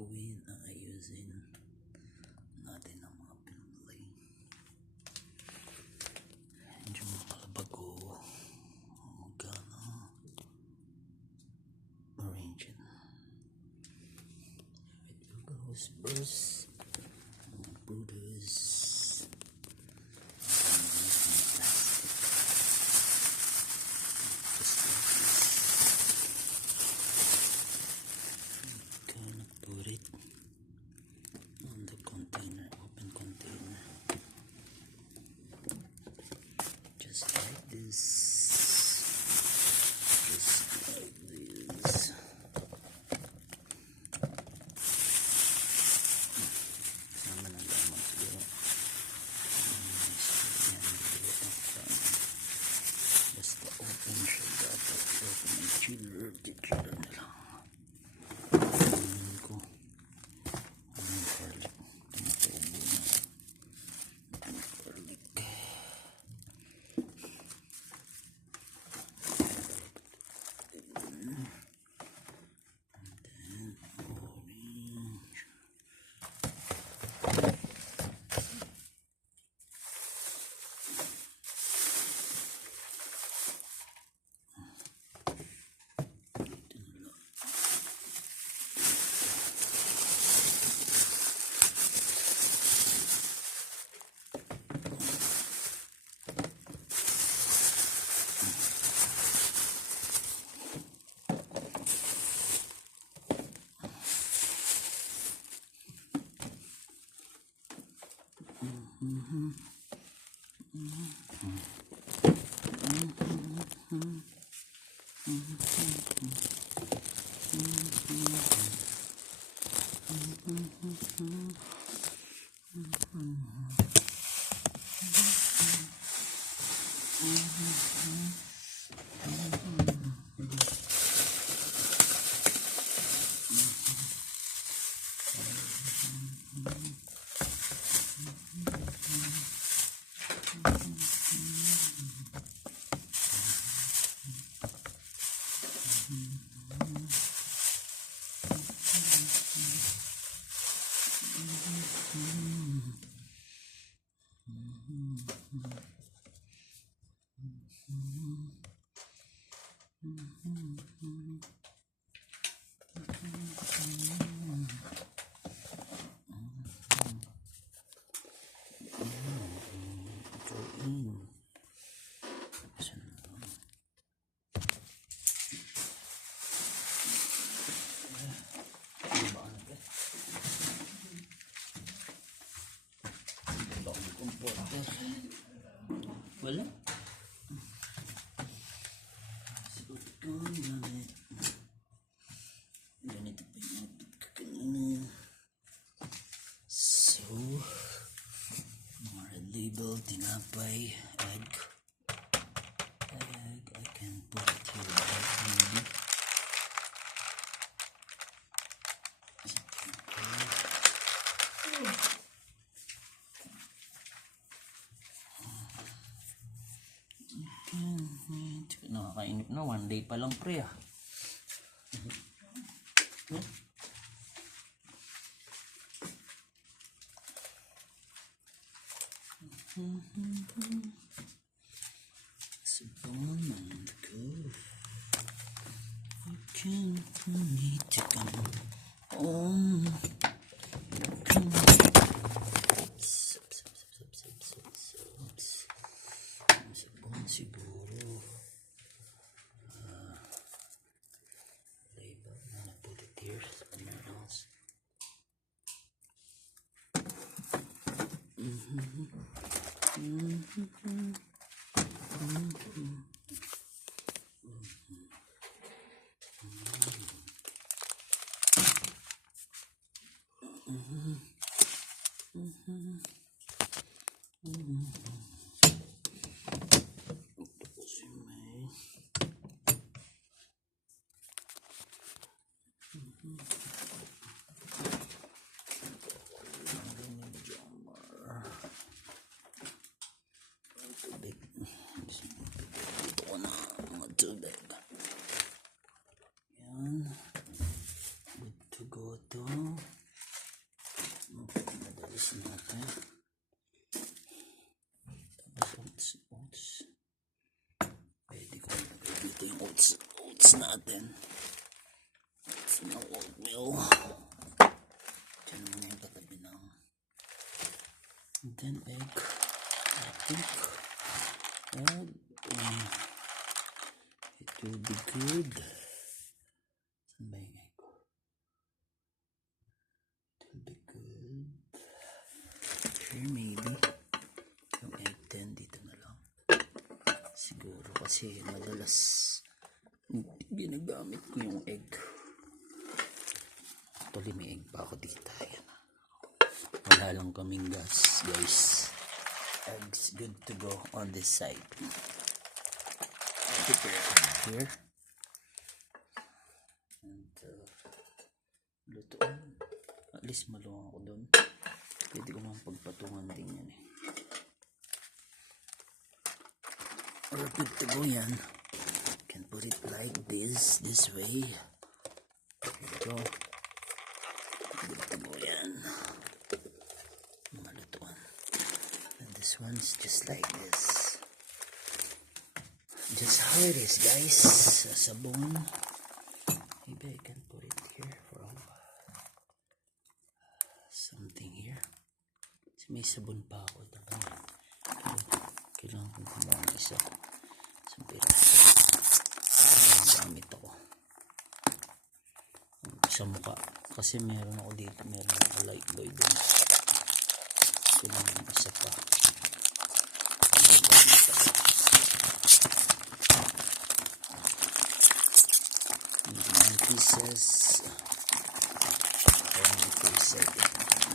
gagawin, aayusin natin ang mga pinulay. Medyo makalabago magkano arrange it. It goes first Buddhas. Put it on the container, open container, just like this, just like this. Sama na lamang siguro. Basta open siya dapat. Open ang chiller nila. Wala. Suot ko namin. Ganito pa yung outfit ko kanina. So, mga label, tinapay, egg. I can put it here right maybe. Nakakainip na, one day pa lang pre ah. It's a bone on the go. You can't need to come home. It's a bone siguro. Label. I'm gonna put it here somewhere else. Dito ko na matubig. Yan. Good to go to. mix natin. It's no oatmeal. Diyan muna yung katabi ng. And then egg. I think egg. It will be good. Saan ba yung egg? It will be good. Here maybe. Yung egg din dito na lang. Siguro kasi madalas ginagamit ko yung egg. Actually may egg pa ako dito. Ayan. Wala lang kaming gas, guys. Eggs good to go on this side. Prepare here. And lutuan. At least maluwang ako doon. Pwede ko lang pagpatungan din yan eh. Or good to go yan. Can put it like this way. There you go. Good to go yan. Malutuan. And this one's just like this. Just how it is, guys. Sabon. Maybe I can put it here for something here. May sabon pa ako. Kailangan kong kumuha ng isa. Isang piraso. Gamit ako. Sa mukha. Kasi meron ako dito. Meron ako light boy dun. Kailangan ng isa pa. Pieces.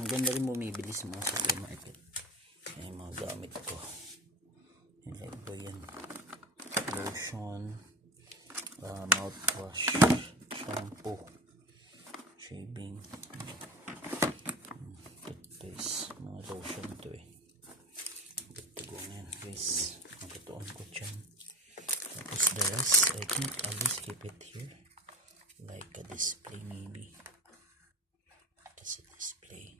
Ang ganda rin bumibili sa mga supermarket. Yung mga gamit ko. Yung like ba yan? Lotion, mouthwash, shampoo, shaving, toothpaste, mga lotion to eh. Good to go yan guys. Magkatuon ko dyan. Tapos the rest, I think I'll just keep it here. Like a display maybe. Just a display.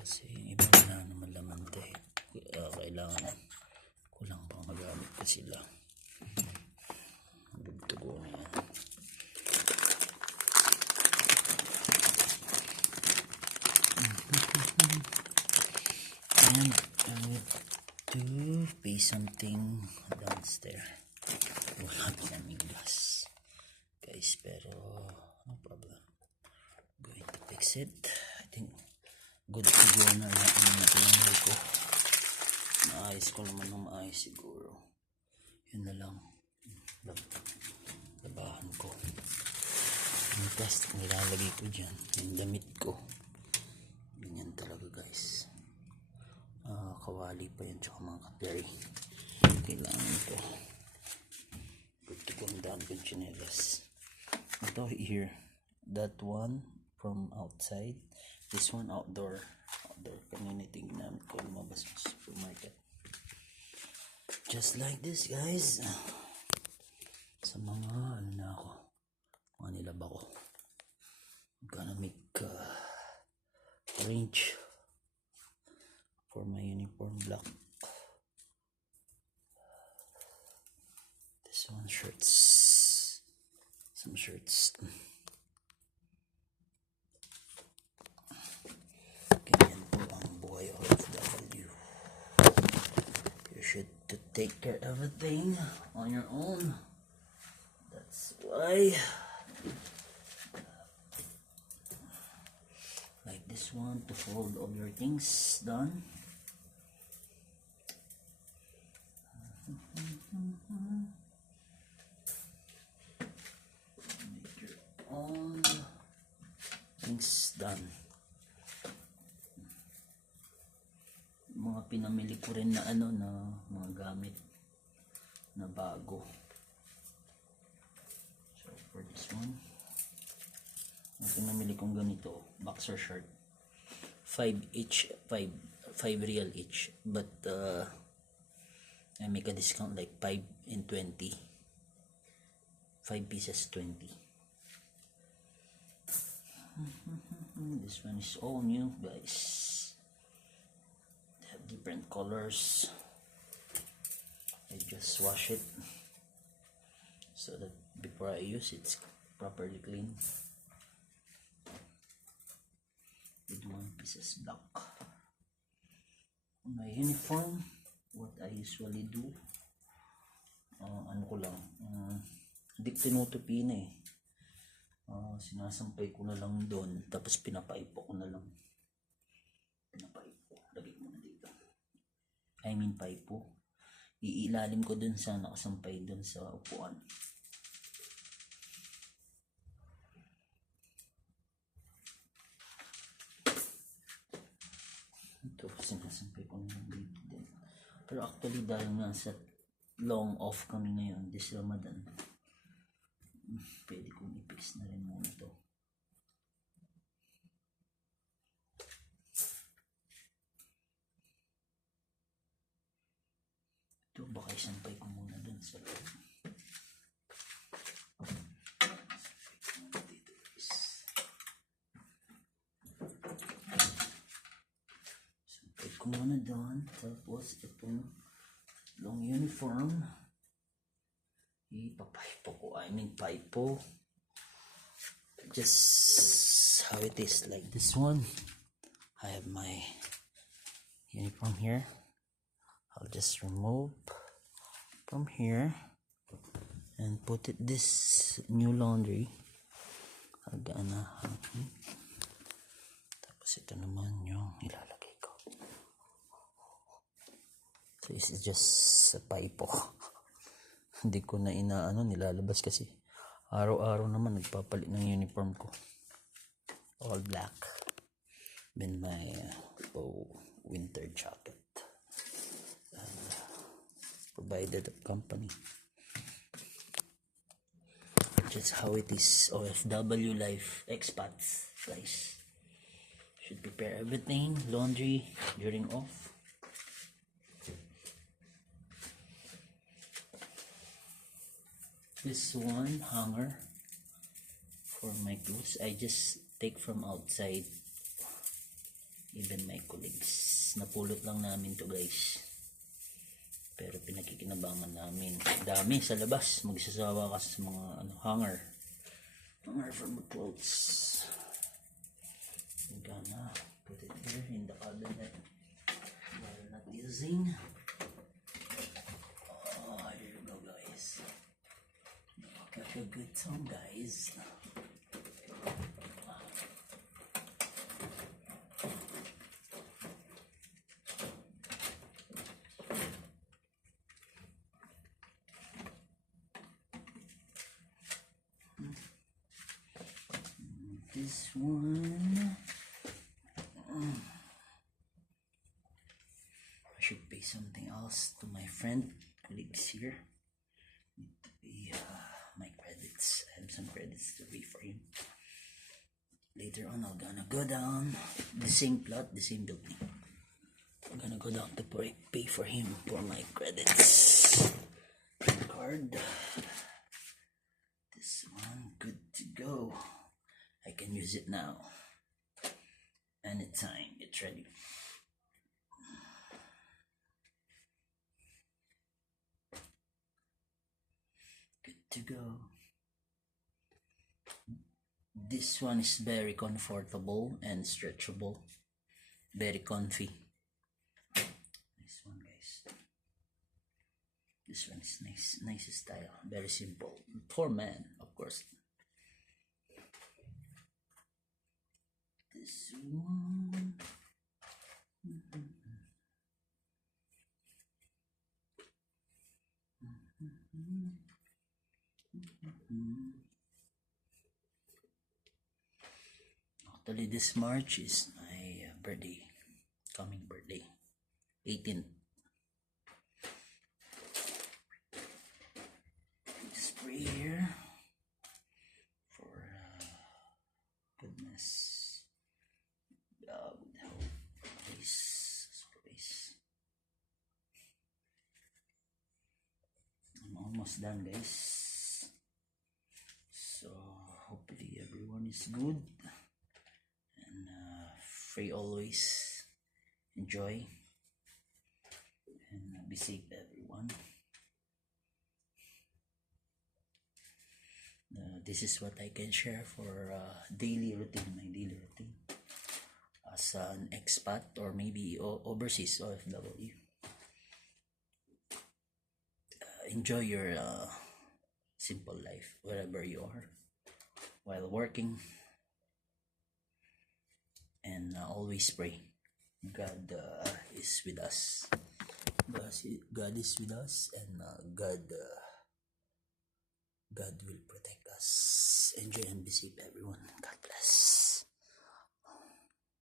Kasi iba na naman laman tayo. Kailangan kulang pang magamit pa sila. Dugtugo na yan. And I need to pay something downstairs. Wala pa kaming gas. Guys, pero no problem. Going to fix it. I think good to go na lang ang pinangyay ko. Maayos ko naman ng maayos siguro. Yun na lang. Labahan ko. Yung plastic nilalagay ko dyan. Yung damit ko. Ganyan talaga guys. Kawali pa yun. Tsaka mga kapyari. Kailangan ito. Good to go down with chinelas. Ito here. That one from outside. This one outdoor community ginamit ko lumabas sa supermarket. Just like this guys. Sa mga ano na ako, mga nilaba ko. I'm gonna make range for my uniform black. This one shirts, some shirts. To take care of everything on your own. That's why like this one to fold all your things done. Make your own things done. Mga pinamili ko rin na ano na mga gamit na bago. So for this one, mga pinamili kong ganito, boxer shirt. 5 each, 5 real each, but I make a discount like 5 and 20. 5 pieces 20. This one is all new guys. Different colors. I just wash it so that before I use it's properly clean with one pieces block. My uniform, what I usually do, ano ko lang, hindi ko tinutupi na eh. Sinasampay ko na lang doon, tapos pinapaipo ko na lang. Pinapaipo, lagay ko na dito. I mean paipo. Iilalim ko dun sa nakasampay dun sa upuan. Ito, sinasampay ko na lang dito din. Pero actually dahil nga sa long off kami ngayon, this Ramadan, pwede kong i-fix na rin muna ito. Ito, baka isampay ko muna dun sa loob. Sampay ko muna dun. Tapos itong long uniform, ipapaipo ko. I mean paipo. Just how it is, like this one. I have my uniform here. I'll just remove from here and put it this new laundry. Tapos ito naman yung ilalagay ko. So this is just a paipo. Hindi ko na nilalabas kasi araw-araw naman nagpapalit ng uniform ko. All black. Then my winter jacket. Provided the company. Just how it is. OFW life. Expats, guys. Should prepare everything. Laundry during off. This one hanger for my clothes, I just take from outside. Even my colleagues, napulot lang namin to guys, pero pinakikinabangan namin. Dami sa labas, magsasawa ka sa mga hanger for my clothes. I'm gonna put it here in the cabinet while not using. Here you go guys. Got a good song guys. This one, I should pay something else to my friend, colleagues here. Need to pay my credits. I have some credits to pay for him. Later on, I'm gonna go down the same plot, the same building. I'm gonna go down to pay for him for my credits. Card. This one, good to go. I can use it now. Anytime it's ready. Good to go. This one is very comfortable and stretchable. Very comfy. This one guys. This one is nice. Nice style. Very simple. For men, of course. This one. Actually, this March is my birthday. Coming birthday. 18th. Just pray here for goodness, good health, peace. I'm almost done, guys. So hopefully everyone is good and free always. Enjoy and be safe, everyone. This is what I can share for daily routine, my daily routine as an expat or maybe overseas OFW. Enjoy your simple life wherever you are while working, and always pray. God is with us. God is with us, and God will protect us. Enjoy and be safe, everyone. God bless.